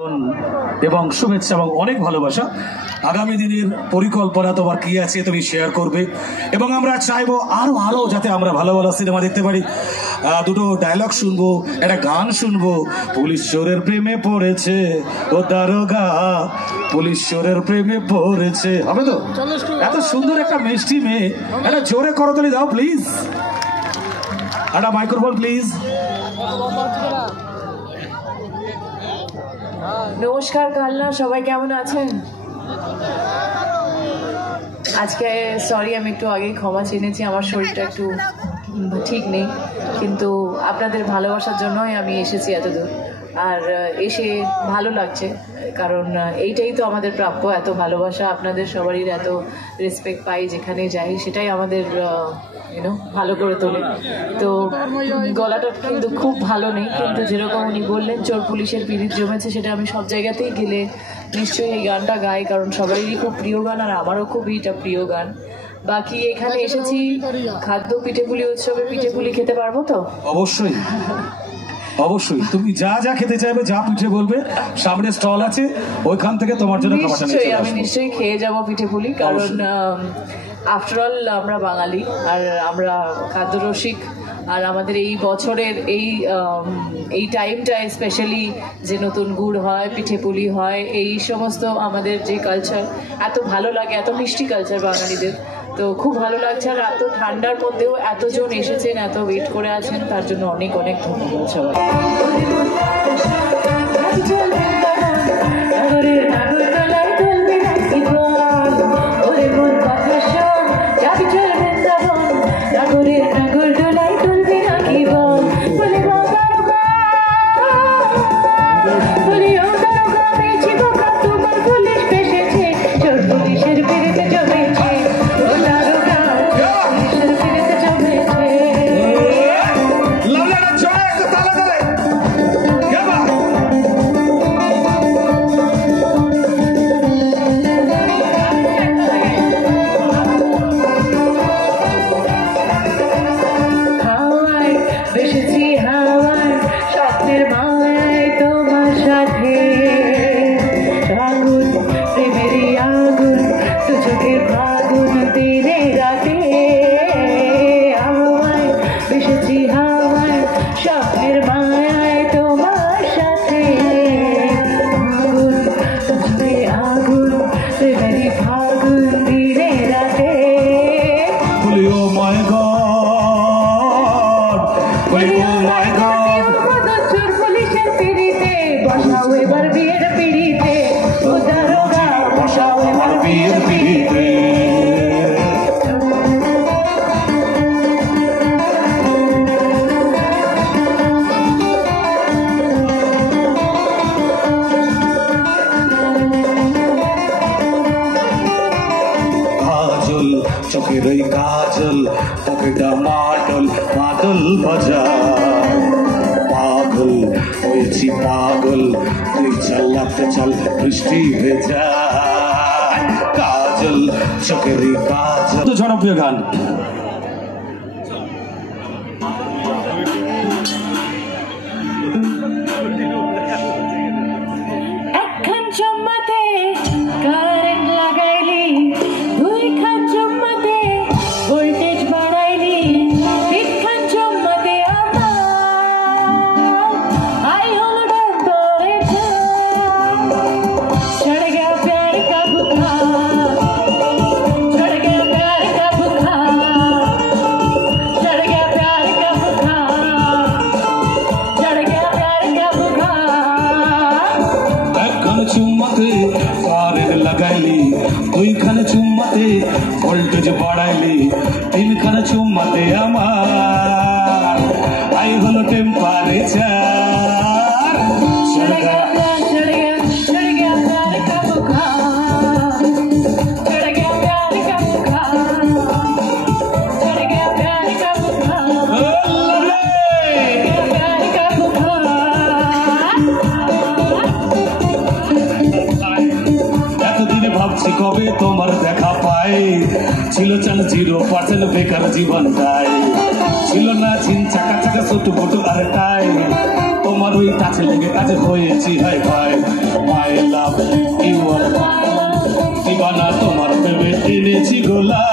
এবং শুভেচ্ছা এবং অনেক ভালোবাসা। আগামী দিনের পরিকল্পনা তোমার কি আছে তুমি শেয়ার করবে, এবং আমরা চাইবো আরো আরো যাতে আমরা ভালো ভালো সিনেমা দেখতে পারি। দুটো ডায়লগ শুনবো, একটা গান শুনবো। পুলিশ চোরের প্রেমে পড়েছে ও দারোগা, পুলিশ চোরের প্রেমে পড়েছে। হবে তো? এত সুন্দর একটা মিষ্টি মেয়ে, একটা জোরে করতালি দাও প্লিজ, একটা মাইক্রোফোন প্লিজ। নমস্কার কালনা, সবাই কেমন আছেন? আজকে সরি, আমি একটু আগেই ক্ষমা চেয়েছি, আমার শরীরটা একটু ঠিক নেই, কিন্তু আপনাদের ভালোবাসার জন্যই আমি এসেছি এতদূর। আর এসে ভালো লাগছে, কারণ এইটাই তো আমাদের প্রাপ্য, এত ভালোবাসা আপনাদের সবারই, এত রেসপেক্ট পাই যেখানে যাই, সেটাই আমাদের ভালো করে তোলে। তো গলাটা কিন্তু খুব ভালো নেই, কিন্তু যেরকম উনি বললেন চোর পুলিশের পিরিত জমেছে, সেটা আমি সব জায়গাতেই গেলে নিশ্চয়ই এই গানটা গাই, কারণ সবারই খুব প্রিয় গান, আর আমারও খুব এটা প্রিয় গান। বাকি এখানে এসেছি খাদ্য পিঠেপুলি উৎসবে, পিঠেপুলি খেতে পারবো তো? অবশ্যই অবশ্যই, তুমি যা যা খেতে চাইবে, যা পিঠে বলবে, সামনে স্টল আছে, ওইখান থেকে তোমার জন্য আমি নিশ্চয়ই খেয়ে যাবো পিঠেপুলি, কারণ আফটারঅল আমরা বাঙালি আর আমরা খাদ্যরসিক। আর আমাদের এই বছরের এই টাইমটা স্পেশালি যে নতুন গুড় হয়, পিঠেপুলি হয়, এই সমস্ত আমাদের যে কালচার এত ভালো লাগে, এত মিষ্টি কালচার বাঙালিদের, তো খুব ভালো লাগছে। আর এত ঠান্ডার মধ্যেও এতজন এসেছেন, এত ওয়েট করে আছেন, তার জন্য অনেক অনেক ধন্যবাদ সবাই। চোখের ওই কাজল, পকেটা মাদল মাদল বাজার, পাগল হয়েছি পাগল, তুই চালাতে চল বৃষ্টি ভেজা, কাজল চোখের ওই কাজল। জনপ্রিয় গান। দুইখানে চুম্মাতে ভোল্টেজ বাড়াইলি, তিনখানে চুম্মাতে আমার আই হলো টেম্পারেচার। ভাবছি কবে তোমার দেখা পাই, ছিল চাল 0% বেকার জীবনটাই, ছিল না চিন চাকা চাকা ছোট ফটো আর টাই, তোমার ওই কাছে লেগে কাছে হয়েছি হাই ভাই। মাই লাভ ইউ আর দিবানা তোমার প্রেমে এনেছি গোলা